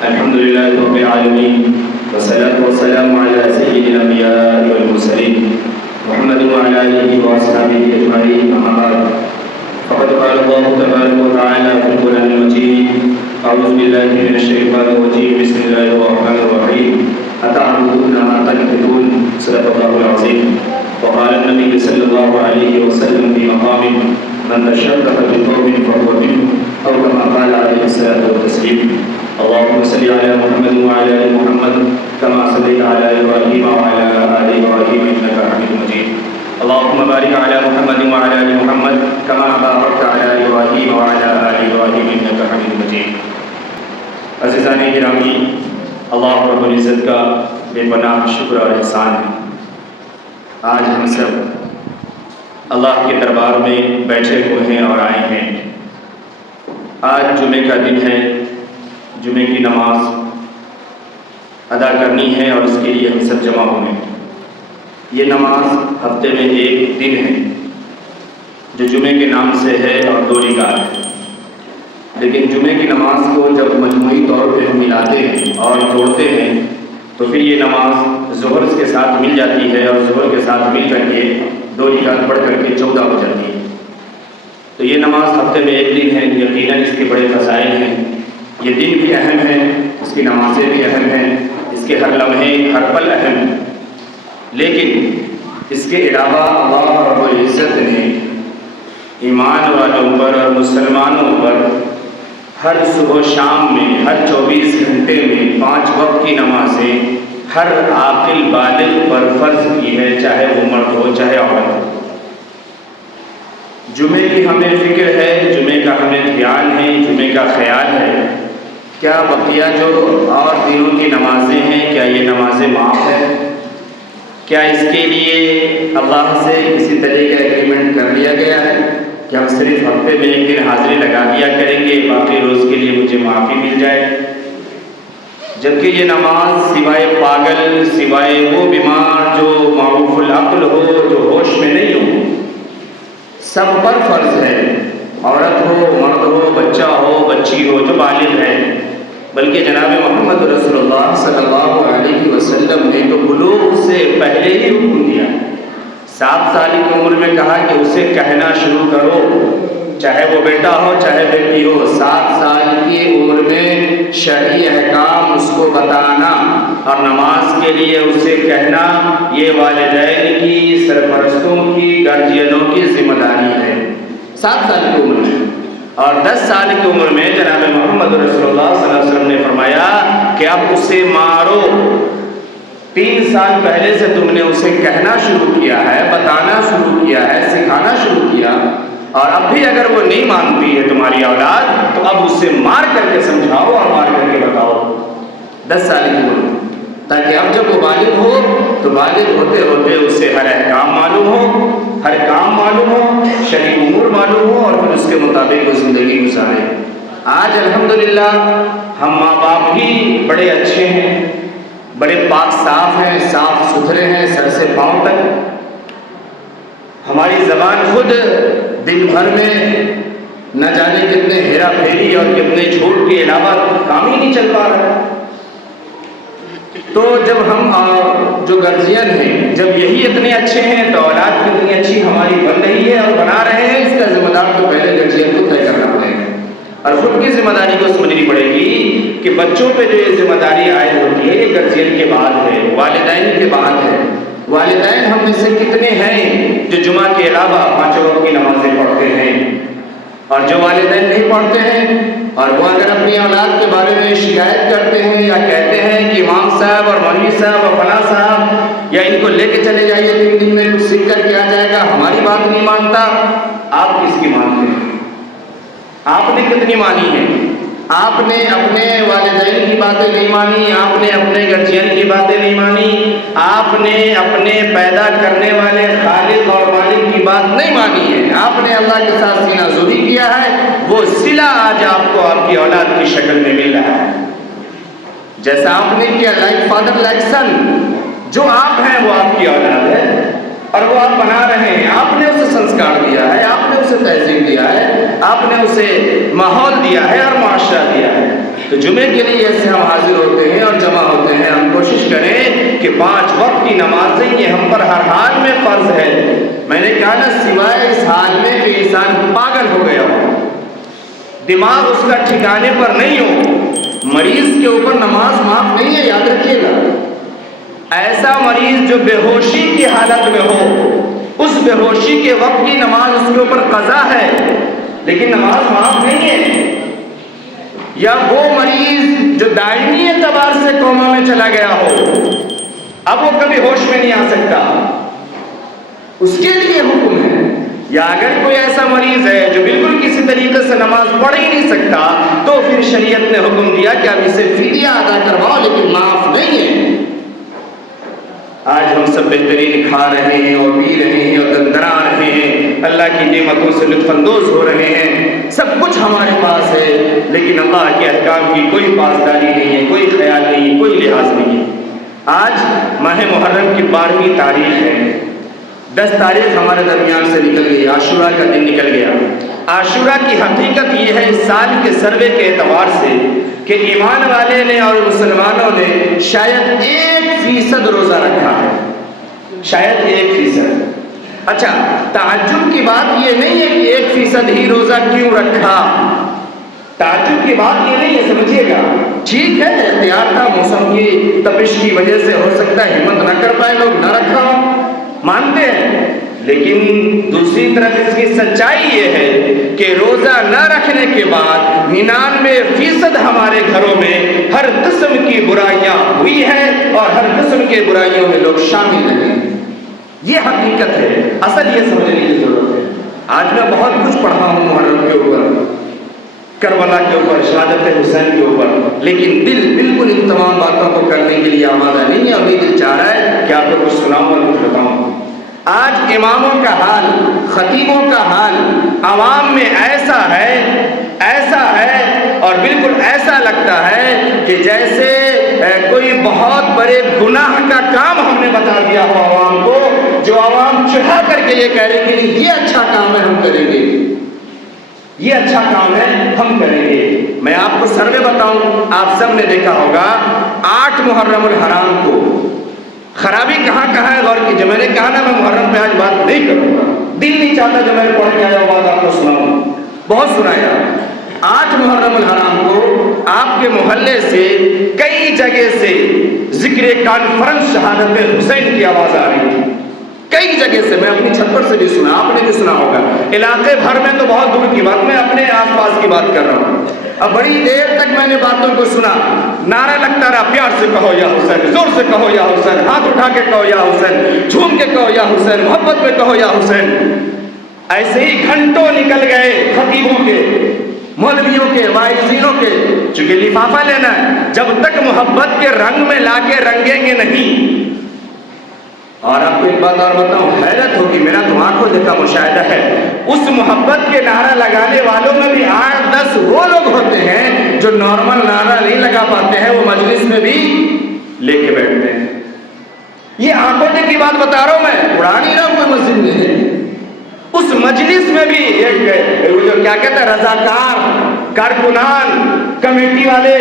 الحمد لله رب العالمين والصلاة والسلام على سيد الأنبياء والمرسلين محمد وعلى آله وأصحابه أجمعين أما بعد فقد قال الله تبارك وتعالى في القرآن المجيد أعوذ بالله من الشيطان الرجيم بسم الله الرحمن الرحيم أتعبدون ما تنحتون صدق الله العظيم وقال النبي صلى الله عليه وسلم في مقام من تشبه بقوم فهو منهم أو كما قال عليه الصلاة والتسليم اللهم صل على محمد وعلى آل محمد كما صليت على إبراهيم وعلى آل إبراهيم إنك حميد مجيد اللهم بارك على محمد وعلى آل محمد كما باركت على إبراهيم وعلى آل إبراهيم إنك حميد مجيد عزیزان گرامی، اللہ رب العزت کا بے پناہ شکر اور احسان ہے۔ آج ہم سب اللہ کے دربار میں بیٹھے ہوئے ہیں اور آئے ہیں۔ آج جمعے کا دن ہے، جمعے کی نماز ادا کرنی ہے اور اس کے لیے ہم سب جمع ہوئے ہیں۔ یہ نماز ہفتے میں ایک دن ہے جو جمعے کے نام سے ہے اور دو رکعت ہے، لیکن جمعے کی نماز کو جب مجموعی طور پہ ہم ملاتے ہیں اور جوڑتے ہیں تو پھر یہ نماز ظہر کے ساتھ مل جاتی ہے اور ظہر کے ساتھ مل کر کے دو رکعت پڑھ کر کے 14 ہو جاتی ہے۔ تو یہ نماز ہفتے میں ایک دن ہے، یقیناً اس کے بڑے فضائل ہیں۔ یہ دن بھی اہم ہے، اس کی نمازیں بھی اہم ہیں، اس کے ہر لمحے ہر پل اہم ہیں، لیکن اس کے علاوہ اللہ رب العزت نے ایمان والوں پر اور مسلمانوں پر ہر صبح و شام میں، ہر 24 گھنٹے میں 5 وقت کی نمازیں ہر عاقل بالغ پر فرض کی ہے، چاہے وہ مرد ہو چاہے عورت ہو۔ جمعے کی ہمیں فکر ہے، جمعے کا ہمیں دھیان ہے، جمعے کا خیال ہے، کیا بقیہ جو اور دنوں کی نمازیں ہیں کیا یہ نمازیں معاف ہیں؟ کیا اس کے لیے اللہ سے کسی طرح کا ایگریمنٹ کر لیا گیا ہے کہ ہم صرف ہفتے میں ایک دن حاضری لگا دیا کریں گے، باقی روز کے لیے مجھے معافی مل جائے؟ جبکہ یہ نماز سوائے پاگل، سوائے وہ بیمار جو معروف العقل ہو، جو ہوش میں نہیں ہو، سب پر فرض ہے، عورت ہو، مرد ہو، بچہ ہو، بچی ہو، جو بالغ ہے۔ بلکہ جناب محمد رسول اللہ صلی اللہ علیہ وسلم نے تو بلوغ سے پہلے ہی حکم دیا، 7 سال کی عمر میں کہا کہ اسے کہنا شروع کرو، چاہے وہ بیٹا ہو چاہے بیٹی ہو، 7 سال کی عمر میں شرعی احکام اس کو بتانا اور نماز کے لیے اسے کہنا، یہ والدین کی، سرپرستوں کی، گارجینوں کی ذمہ داری ہے 7 سال کی عمر میں۔ اور 10 سال کی عمر میں جناب محمد رسول اللہ صلی اللہ علیہ وسلم نے فرمایا کہ اب اسے مارو۔ 3 سال پہلے سے تم نے اسے کہنا شروع کیا ہے، بتانا شروع کیا ہے، سکھانا شروع کیا، اور اب بھی اگر وہ نہیں مانتی ہے تمہاری اولاد تو اب اسے مار کر کے سمجھاؤ اور مار کر کے بتاؤ 10 سال کی عمر میں، تاکہ اب جب وہ بالغ ہو تو بالغ ہوتے ہوتے اسے ہر احکام معلوم ہو، ہر کام معلوم ہو، شرعی امور معلوم ہو اور پھر اس کے مطابق وہ زندگی گزارے۔ آج الحمدللہ ہم ماں باپ بھی بڑے اچھے ہیں، بڑے پاک صاف ہیں، صاف ستھرے ہیں سر سے پاؤں تک۔ ہماری زبان خود دن بھر میں نہ جانے کتنے ہیرا پھیری اور کتنے جھوٹ کے علاوہ کام ہی نہیں چل پا رہا۔ تو جب ہم جو گارجین ہیں جب یہی اتنے اچھے ہیں تو اولاد کتنی اچھی ہماری بن رہی ہے اور بنا رہے ہیں، اس کا ذمہ دار تو پہلے گارجین کو طے کرنا پڑے گا اور خود کی ذمہ داری کو سمجھنی پڑے گی کہ بچوں پہ جو یہ ذمہ داری عائد ہوتی ہے یہ گارجین کے بعد ہے، والدین کے بعد ہے۔ والدین ہم میں سے کتنے ہیں جو جمعہ کے علاوہ 5 وقت کی نمازیں پڑھتے ہیں، اور جو والدین نہیں پڑھتے ہیں اور وہ اگر اپنی اولاد کے بارے میں شکایت کرتے ہیں یا کہتے ہیں کہ امام صاحب اور مولوی صاحب اور فلاں صاحب یا ان کو لے کے چلے جائیے 3 دن میں کچھ سیکھ کر کے آ جائے گا، ہماری بات نہیں مانتا، آپ کس کی مانتے ہیں؟ آپ نے کتنی مانی ہے؟ آپ نے اپنے والدین کی باتیں نہیں مانی، آپ نے اپنے گارجین کی باتیں نہیں مانی، آپ نے اپنے پیدا کرنے والے خالق اور مالک کی بات نہیں مانی ہے، آپ نے اللہ کے ساتھ سینہ زوری کیا ہے، وہ صلہ آج آپ کو آپ کی اولاد کی شکل میں مل رہا ہے۔ جیسا آپ نے کیا، لائک فادر لائک سن، جو آپ ہیں وہ آپ کی اولاد ہے۔ اور وہ آپ بنا رہے ہیں، آپ نے اسے سنسکار دیا ہے، آپ نے اسے تہذیب دیا ہے، آپ نے اسے ماحول دیا ہے اور معاشرہ دیا ہے۔ تو جمعے کے لیے ایسے ہم حاضر ہوتے ہیں اور جمع ہوتے ہیں، ہم کوشش کریں کہ 5 وقت کی نمازیں یہ ہم پر ہر حال میں فرض ہے۔ میں نے کہا نا، سوائے اس حال میں کہ انسان پاگل ہو گیا ہو، دماغ اس کا ٹھکانے پر نہیں ہو، مریض کے اوپر نماز معاف نہیں ہے، یاد رکھیے گا۔ ایسا مریض جو بے ہوشی کی حالت میں ہو، اس بے ہوشی کے وقت کی نماز اس کے اوپر قضا ہے، لیکن نماز معاف نہیں ہے۔ یا وہ مریض جو دائمی اعتبار سے کوما میں چلا گیا ہو، اب وہ کبھی ہوش میں نہیں آ سکتا، اس کے لیے حکم ہے۔ یا اگر کوئی ایسا مریض ہے جو بالکل کسی طریقے سے نماز پڑھ ہی نہیں سکتا، تو پھر شریعت نے حکم دیا کہ اب اسے فدیہ ادا کرواؤ، لیکن معاف نہیں ہے۔ آج ہم سب بہترین کھا رہے ہیں اور پی رہے ہیں اور دندرا رہے ہیں، اللہ کی نعمتوں سے لطف اندوز ہو رہے ہیں، سب کچھ ہمارے پاس ہے، لیکن اللہ کے احکام کی کوئی پاسداری نہیں ہے، کوئی خیال نہیں ہے، کوئی لحاظ نہیں ہے۔ آج ماہ محرم کی 12ویں تاریخ ہے، 10 تاریخ ہمارے درمیان سے نکل گئی، عاشوراء کا دن نکل گیا۔ عاشوراء کی حقیقت یہ ہے اس سال کے سروے کے اعتبار سے کہ ایمان والے نے اور مسلمانوں نے شاید 1% روزہ رکھا ہے، شاید 1%۔ اچھا، تعجب کی بات یہ نہیں ہے کہ 1% ہی روزہ کیوں رکھا، تعجب کی بات یہ نہیں ہے، سمجھیے گا۔ ٹھیک ہے، احتیاط تھا، موسم کی تپش کی وجہ سے ہو سکتا ہے ہمت نہ کر پائے لوگ، نہ رکھا ہو، مانتے ہیں، لیکن دوسری طرف اس کی سچائی یہ ہے کہ روزہ نہ رکھنے کے بعد 99% ہمارے گھروں میں ہر قسم کی برائیاں ہوئی ہیں اور ہر قسم کے برائیوں میں لوگ شامل ہیں۔ یہ حقیقت ہے، اصل یہ سمجھنے کی ضرورت ہے۔ آج میں بہت کچھ پڑھا ہوں محرم کے اوپر، کربلا کے اوپر، شہادت حسین کے اوپر، لیکن دل بالکل ان تمام باتوں کو کرنے کے لیے آمادہ نہیں ہے۔ ابھی دل چاہ رہا ہے کہ آپ کو کچھ سناؤں اور کچھ بتاؤں۔ آج اماموں کا حال، خطیبوں کا حال عوام میں ایسا ہے اور بالکل ایسا لگتا ہے کہ جیسے کوئی بہت بڑے گناہ کا کام ہم نے بتا دیا ہو عوام کو، جو عوام چڑھا کر کے یہ کہہ رہے کہ یہ اچھا کام ہے، ہم کریں گے، یہ اچھا کام ہے، ہم کریں گے۔ میں آپ کو سروے بتاؤں، آپ سب نے دیکھا ہوگا 8 محرم الحرام کو خرابی کہاں کہاں ہے، غور کیجیے۔ میں نے کہا نا میں محرم پہ آج بات نہیں کروں گا، دل نہیں چاہتا جب میں نے پڑھ کے آیا وہ بات آپ کو سناؤں، بہت سنایا۔ 8 محرم الحرام کو آپ کے محلے سے کئی جگہ سے ذکر کانفرنس شہادت حسین کی آواز آ رہی تھی، کئی جگہ سے، میں اپنی چھت پر سے بھی سنا، آپ نے بھی سنا ہوگا، علاقے بھر میں تو بہت دور کی بات، میں اپنے آس پاس کی بات کر رہا ہوں۔ اب بڑی دیر تک میں نے باتوں کو سنا، نعرہ لگتا رہا، پیار سے کہو یا حسین، زور سے کہو یا حسین، ہاتھ اٹھا کے کہو یا حسین، جھوم کے کہو یا حسین، محبت میں کہو یا حسین۔ ایسے ہی گھنٹوں نکل گئے خطیبوں کے، مولویوں کے، واعظینوں کے، چونکہ لفافہ لینا ہے، جب تک محبت کے رنگ میں لا کے رنگیں گے نہیں۔ اور آپ کو ایک بات اور بتاؤں، حیرت ہوگی، میرا تو آنکھوں دیکھا مشاہدہ ہے، اس محبت کے نعرہ لگانے والوں میں بھی 8-10 وہ لوگ ہوتے ہیں جو نارمل نعرہ نہیں لگا پاتے ہیں، وہ مجلس میں بھی لے کے بیٹھتے ہیں۔ یہ آنکھوں کی بات بتا رہا ہوں، میں اڑا نہیں رہا ہوں کوئی مسجد میں، اس مجلس میں بھی ایک جو کیا کہتا ہے رضاکار، کارکنان، کمیٹی والے،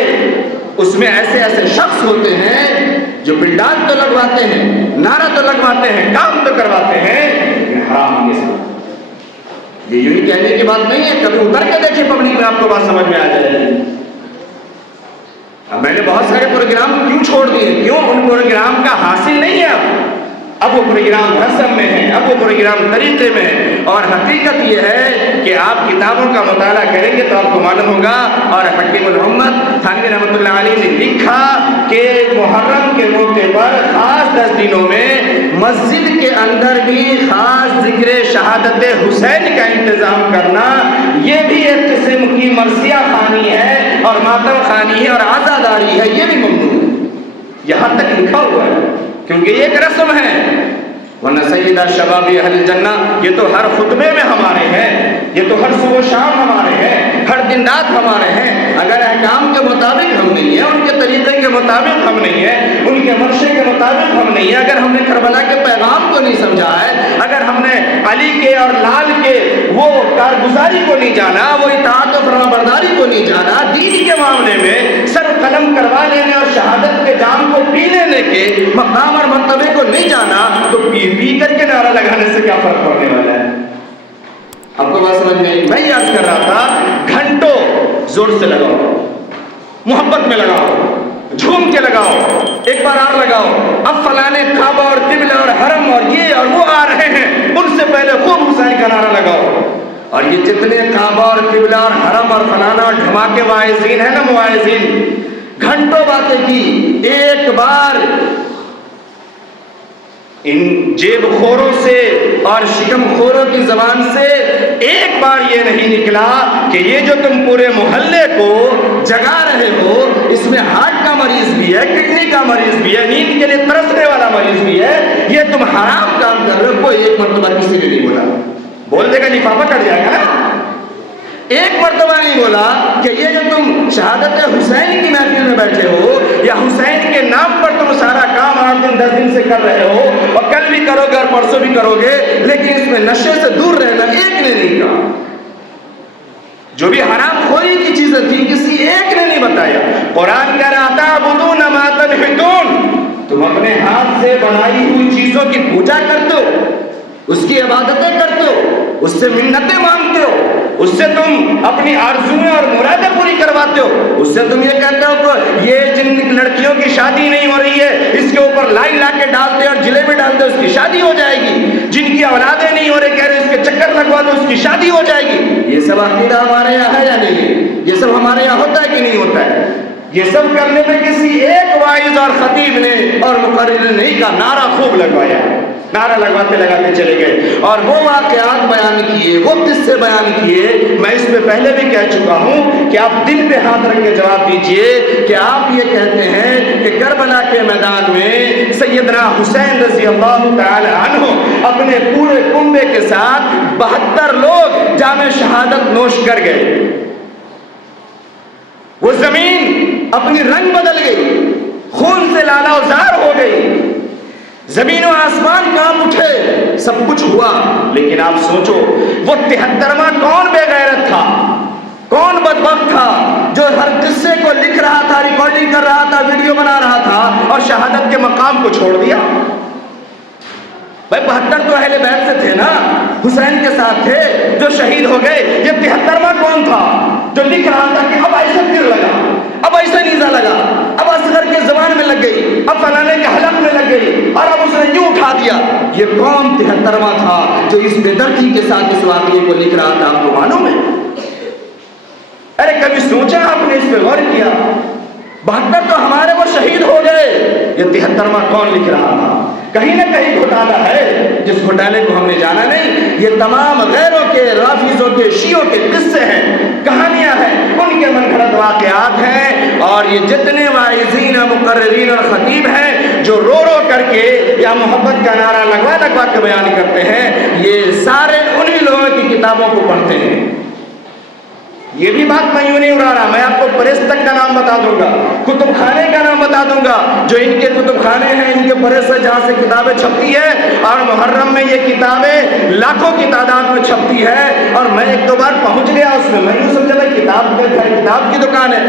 اس میں ایسے ایسے شخص ہوتے ہیں جو بلڈان تو لگواتے ہیں، نعرہ تو لگواتے ہیں، کام تو کرواتے ہیں، لیکن حرام کے ساتھ۔ یہ یوں ہی کہنے کی بات نہیں ہے، کبھی اتر کے دیکھیں پبلک میں، آپ کو بات سمجھ میں آ جائے گی۔ اب میں نے بہت سارے پروگرام کیوں چھوڑ دیے، کیوں؟ ان پروگرام کا حاصل نہیں ہے اب وہ پروگرام رسم میں ہے، اب وہ پروگرام طریقے میں ہے، اور حقیقت یہ ہے کہ آپ کتابوں کا مطالعہ کریں گے تو آپ کو معلوم ہوگا۔ اور حکیم الامت تھانوی رحمۃ اللہ علیہ نے لکھا کہ محرم کے موقع پر خاص 10 دنوں میں مسجد کے اندر بھی خاص ذکر شہادت حسین کا انتظام کرنا، یہ بھی ایک قسم کی مرثیہ خوانی ہے اور ماتم خوانی ہے اور عزاداری ہے، یہ بھی ممنوع ہے، یہاں تک لکھا ہوا ہے، کیونکہ یہ ایک رسم ہے۔ ورنہ سیدہ شباب اہل الجنہ، یہ تو ہر خطبے میں ہمارے ہیں، یہ تو ہر صبح و شام ہمارے ہیں، ہر دن رات ہمارے ہیں۔ اگر احکام کے مطابق ہم نہیں ہیں، ان کے طریقے کے مطابق ہم نہیں ہیں، ان کے منشے کے مطابق ہم نہیں ہیں، اگر ہم نے کربلا کے پیغام کو نہیں سمجھا ہے، علی کے اور لال کے وہ کارگزاری کو نہیں جانا، وہ اطاعت و فرمانبرداری کو نہیں جانا، دین کے معاملے میں سر قلم کروا لینے اور شہادت کے جام کو پی لینے کے مقام اور مرتبے کو نہیں جانا، تو پی کر کے نعرہ لگانے سے کیا فرق پڑنے والا ہے؟ آپ کو بات سمجھ میں آئی؟ میں یاد کر رہا تھا، گھنٹوں زور سے لگاؤ، محبت میں لگاؤ، جھوم کے لگاؤ، ایک بار اور لگاؤ، اب فلانے کعبہ اور قبلہ اور حرم اور یہ اور وہ آ رہے ہیں، ان سے پہلے خوب حسین کا نعرہ لگاؤ۔ اور یہ جتنے کعبہ اور قبلہ اور حرم اور فلانا اور دھماکے واعظین ہیں نا، مواعظین، گھنٹوں باتیں کی، ایک بار ان جیب خوروں سے اور شکم خوروں کی زبان سے ایک بار یہ نہیں نکلا کہ یہ جو تم پورے محلے کو جگا رہے ہو، اس میں ہارٹ کا مریض بھی ہے، کڈنی کا مریض بھی ہے، نیند کے لیے ترسنے والا مریض بھی ہے، یہ تم حرام کام کر رہے ہو، کوئی ایک مرتبہ کسی نے نہیں بولا۔ بول دے گا لفافہ کٹ جائے گا نا۔ ایک مرتبہ نہیں بولا کہ یہ جو تم شہادت حسین کی محفل میں بیٹھے ہو یا حسین کے نام پر تم سارا کام 8 دن 10 دن سے کر رہے ہو اور کل بھی کرو گے اور پرسوں بھی کرو گے، لیکن اس میں نشے سے دور رہنا ایک نے نہیں کہا۔ جو بھی حرام خوری کی چیزیں تھی کسی ایک نے نہیں بتایا۔ قرآن کہہ رہا تھا اعبدون ما تنحتون، تم اپنے ہاتھ سے بنائی ہوئی چیزوں کی پوجا کرتے ہو، اس کی عبادتیں کرتے ہو، اس سے منتیں مانگتے ہو، اس سے تم اپنی آرزویں اور مرادیں پوری کرواتے ہو، اس سے تم یہ کہتے ہو کہ یہ جن لڑکیوں کی شادی نہیں ہو رہی ہے اس کے اوپر لائن لا کے ڈالتے اور جلیبی ڈالتے اس کی شادی ہو جائے گی، جن کی اولادیں نہیں ہو رہے کہہ رہے اس کے چکر لگوا دو اس کی شادی ہو جائے گی۔ یہ سب عقیدہ ہمارے یہاں ہے یا نہیں ہے؟ یہ سب ہمارے یہاں ہوتا ہے کہ نہیں ہوتا ہے؟ یہ سب کرنے میں کسی ایک واعظ اور خطیب نے اور مقرر نے نہیں کہا، نعرہ خوب لگوایا، نعرہ لگواتے لگاتے چلے گئے اور وہ واقعات بیان کیے، وہ قصے بیان کیے۔ میں اس میں پہلے بھی کہہ چکا ہوں کہ آپ دل پہ ہاتھ رکھ کے جواب دیجئے کہ آپ یہ کہتے ہیں کہ کربلا کے میدان میں سیدنا حسین رضی اللہ تعالی عنہ اپنے پورے کنبے کے ساتھ 72 لوگ جام شہادت نوش کر گئے، وہ زمین اپنی رنگ بدل گئی، خون سے لالا زار ہو گئی، زمین و آسمان کانپ اٹھے، سب کچھ ہوا، لیکن آپ سوچو وہ 73واں کون بے غیرت تھا، کون بدبخت تھا جو ہر قصے کو لکھ رہا تھا، ریکارڈنگ کر رہا تھا، ویڈیو بنا رہا تھا اور شہادت کے مقام کو چھوڑ دیا؟ بھائی 72 تو اہل بیت سے تھے نا، حسین کے ساتھ تھے جو شہید ہو گئے، یہ 73واں کون تھا جو لکھ رہا تھا کہ اب ایسا تیر لگا، اب ایسا نیزہ لگا، اب اصغر کے زبان میں لگ گئی، اب فلانے کے حلق میں لگ گئی اور اب اس نے یوں اٹھا دیا؟ یہ کون 73واں تھا جو اس بے دردی کے ساتھ اس واقعے کو لکھ رہا تھا؟ آپ کو معلوم ہے؟ ارے کبھی سوچا آپ نے، اس پہ غور کیا؟ 72 تو ہمارے وہ شہید ہو گئے، یہ 73واں کون لکھ رہا تھا؟ کہیں نہ کہیں گھوٹالا ہے، جس گھوٹالے کو ہم نے جانا نہیں۔ یہ تمام غیروں کے، رافضوں کے، شیعوں کے قصے ہیں، کہانیاں ہیں، ان کے من گھڑت واقعات ہیں، اور یہ جتنے واعظین، مقررین اور خطیب ہیں جو رو رو کر کے یا محبت کا نعرہ لگوا لگوا کے بیان کرتے ہیں، یہ سارے انہی لوگوں کی کتابوں کو پڑھتے ہیں۔ یہ بھی بات میں یوں نہیں اڑا رہا، میں آپ کو پریس تک کا نام بتا دوں گا، کتب خانے کا نام بتا دوں گا، جو ان کے کتب خانے ہیں، ان کے پریس ہے جہاں سے کتابیں چھپتی ہے، اور محرم میں یہ کتابیں لاکھوں کی تعداد میں چھپتی ہے، اور میں ایک دو بار پہنچ گیا اس میں یوں سمجھا بھائی کتاب کا گھر، کتاب کی دکان ہے،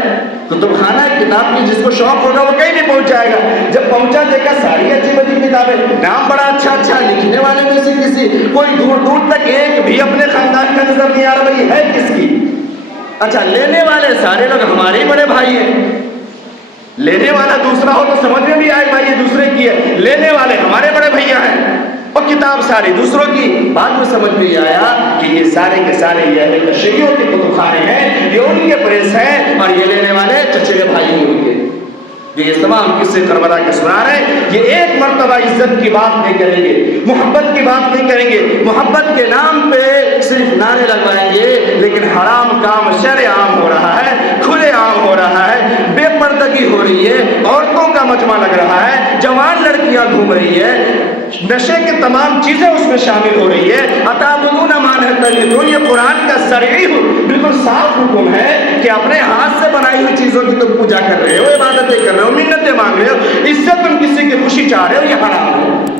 کتب خانہ ہے کتاب کی، جس کو شوق ہوگا وہ کہیں بھی پہنچ جائے گا۔ جب پہنچا دیکھا ساری عجیب عجیب کتابیں، نام بڑا اچھا اچھا، لکھنے والے میں سے کسی کوئی دور دور تک ایک بھی اپنے خاندان کا نظر نہیں آ رہا بھائی ہے کس کی۔ اچھا لینے والے سارے لوگ ہمارے ہی بڑے بھائی ہیں، لینے والا دوسرا ہو تو سمجھ میں بھی آئے بھائی یہ دوسرے کی ہے، لینے والے ہمارے بڑے بھیا ہیں، اور کتاب ساری دوسروں کی۔ بعد میں سمجھ میں آیا کہ یہ سارے کے سارے یہ تشیعوں کے کتب خانے ہیں، یہ ان کے پریس ہیں، اور یہ لینے والے چچیرے بھائی ہوں گے جو یہ تمام قصے کربلا کے سنا رہے ہیں۔ یہ ایک مرتبہ عزت کی بات نہیں کریں گے، محبت کی بات نہیں کریں گے، محبت کے نام پہ صرف نعرے لگوائیں گے، لیکن حرام کام شرع عام ہو رہا ہے، کھلے عام ہو رہا ہے، بے پردگی ہو رہی ہے، عورتوں کا مجمع لگ رہا ہے، جوان لڑکیاں گھوم رہی ہے، نشے کی تمام چیزیں اس میں شامل ہو رہی ہے۔ اتعبدون ما لا تنحتون، یہ قرآن کا صریح بالکل صاف حکم ہے کہ اپنے ہاتھ سے بنائی ہوئی چیزوں کی تم پوجا کر رہے ہو، عبادتیں کر رہے ہو، منتیں مانگ رہے ہو، اس سے تم کسی کی خوشی چاہ رہے ہو، یہ حرام ہے۔